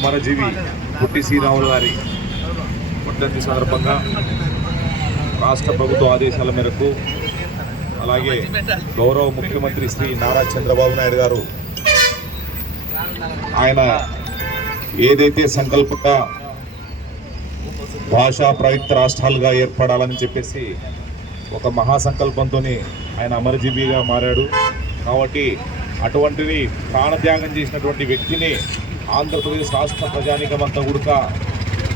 అమరజీవి పొట్టి శ్రీరాములు గారి వర్ధంతి సందర్భంగా రాష్ట్ర ప్రభుత్వ ఆదేశాల మేరకు అలాగే గౌరవ ముఖ్యమంత్రి శ్రీ నారా చంద్రబాబు నాయుడు గారు ఆయన ఏదైతే సంకల్పంగా భాషా ప్రయుక్త రాష్ట్రాలుగా ఏర్పడాలని చెప్పేసి ఒక మహాసంకల్పంతో ఆయన అమరజీవిగా మారాడు. కాబట్టి అటువంటిది ప్రాణత్యాగం చేసినటువంటి వ్యక్తిని ఆంధ్రప్రదేశ్ రాష్ట్ర ప్రజానీకమంతా కూడా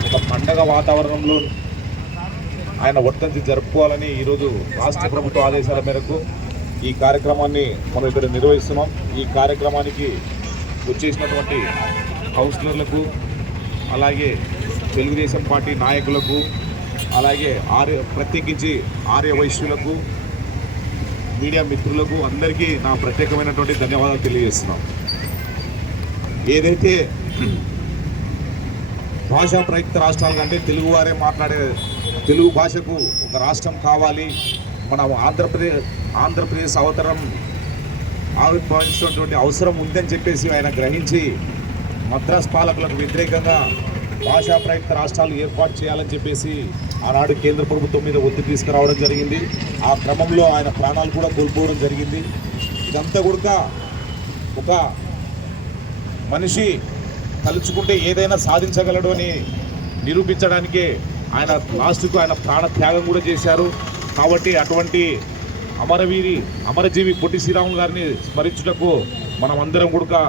ఒక పండగ వాతావరణంలో ఆయన వర్ధంతి జరుపుకోవాలని ఈరోజు రాష్ట్ర ప్రభుత్వ ఆదేశాల మేరకు ఈ కార్యక్రమాన్ని మనం ఇక్కడ నిర్వహిస్తున్నాం. ఈ కార్యక్రమానికి వచ్చేసినటువంటి కౌన్సిలర్లకు అలాగే తెలుగుదేశం పార్టీ నాయకులకు అలాగే ప్రత్యేకించి ఆర్య వైశ్యులకు మీడియా మిత్రులకు అందరికీ నా ప్రత్యేకమైనటువంటి ధన్యవాదాలు తెలియజేస్తున్నాం. ఏదైతే భాషా ప్రయుక్త రాష్ట్రాలు కంటే తెలుగువారే మాట్లాడే తెలుగు భాషకు ఒక రాష్ట్రం కావాలి, మన ఆంధ్రప్రదేశ్ ఆవిర్భవించినటువంటి అవసరం ఉందని చెప్పేసి ఆయన గ్రహించి మద్రాస్ పాలకులకు వ్యతిరేకంగా భాషా ప్రయుక్త రాష్ట్రాలు ఏర్పాటు చేయాలని చెప్పేసి ఆనాడు కేంద్ర ప్రభుత్వం మీద ఒత్తిడి తీసుకురావడం జరిగింది. ఆ క్రమంలో ఆయన ప్రాణాలు కూడా కోల్పోవడం జరిగింది. ఇదంతా కూడా ఒక మనిషి తలుచుకుంటే ఏదైనా సాధించగలడు అని నిరూపించడానికే ఆయన లాస్ట్కు ఆయన ప్రాణ త్యాగం కూడా చేశారు. కాబట్టి అటువంటి అమరజీవి పొట్టి శ్రీరాములు గారిని స్మరించుటకు మనం అందరం కూడా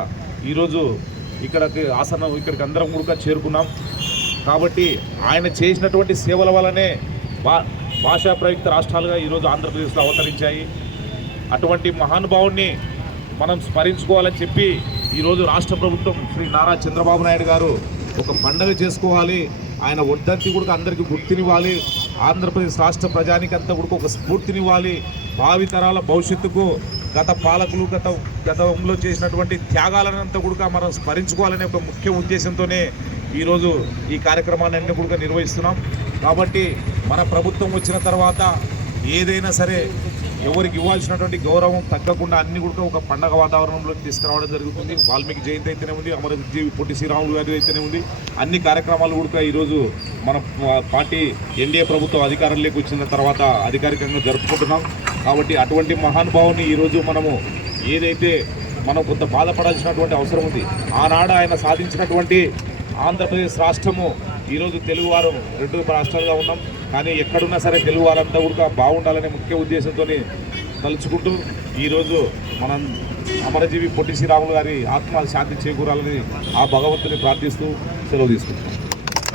ఈరోజు ఇక్కడికి అందరం కూడా చేరుకున్నాం. కాబట్టి ఆయన చేసినటువంటి సేవల వల్లనే భాషా ప్రయుక్త రాష్ట్రాలుగా ఈరోజు ఆంధ్రప్రదేశ్లో అవతరించాయి. అటువంటి మహానుభావుడిని మనం స్మరించుకోవాలని చెప్పి ఈరోజు రాష్ట్ర ప్రభుత్వం శ్రీ నారా చంద్రబాబు నాయుడు గారు ఒక పండుగ చేసుకోవాలి, ఆయన వర్ధంతి కూడా అందరికీ గుర్తునివ్వాలి, ఆంధ్రప్రదేశ్ రాష్ట్ర ప్రజానికంతా కూడా ఒక స్ఫూర్తినివ్వాలి, భావితరాల భవిష్యత్తుకు గత పాలకులు గతంలో చేసినటువంటి త్యాగాలనంతా కూడా మనం స్మరించుకోవాలనే ఒక ముఖ్య ఉద్దేశంతోనే ఈరోజు ఈ కార్యక్రమాన్ని అన్ని కూడా నిర్వహిస్తున్నాం. కాబట్టి మన ప్రభుత్వం వచ్చిన తర్వాత ఏదైనా సరే ఎవరికి ఇవ్వాల్సినటువంటి గౌరవం తగ్గకుండా అన్ని కూడా ఒక పండగ వాతావరణంలో తీసుకురావడం జరుగుతుంది. వాల్మీకి జయంతి అయితేనే ఉంది, అమరజీవి పొట్టి శ్రీరాములు గారి అయితేనే ఉంది, అన్ని కార్యక్రమాలు కూడా ఈరోజు మన పార్టీ ఎన్డీఏ ప్రభుత్వం అధికారంలోకి వచ్చిన తర్వాత అధికారికంగా జరుపుకుంటున్నాం. కాబట్టి అటువంటి మహానుభావుని ఈరోజు మనము ఏదైతే మనం కొంత బాధపడాల్సినటువంటి అవసరం ఉంది. ఆనాడు ఆయన సాధించినటువంటి ఆంధ్రప్రదేశ్ రాష్ట్రము ఈరోజు తెలుగువారు 2 రాష్ట్రాలుగా ఉన్నాం. కానీ ఎక్కడున్నా సరే తెలుగువారంతా కూడా బాగుండాలనే ముఖ్య ఉద్దేశంతో తలుచుకుంటూ ఈరోజు మనం అమరజీవి పొట్టి శ్రీరాములు గారి ఆత్మ శాంతి చేకూరాలని ఆ భగవంతుని ప్రార్థిస్తూ సెలవు తీసుకుంటాం.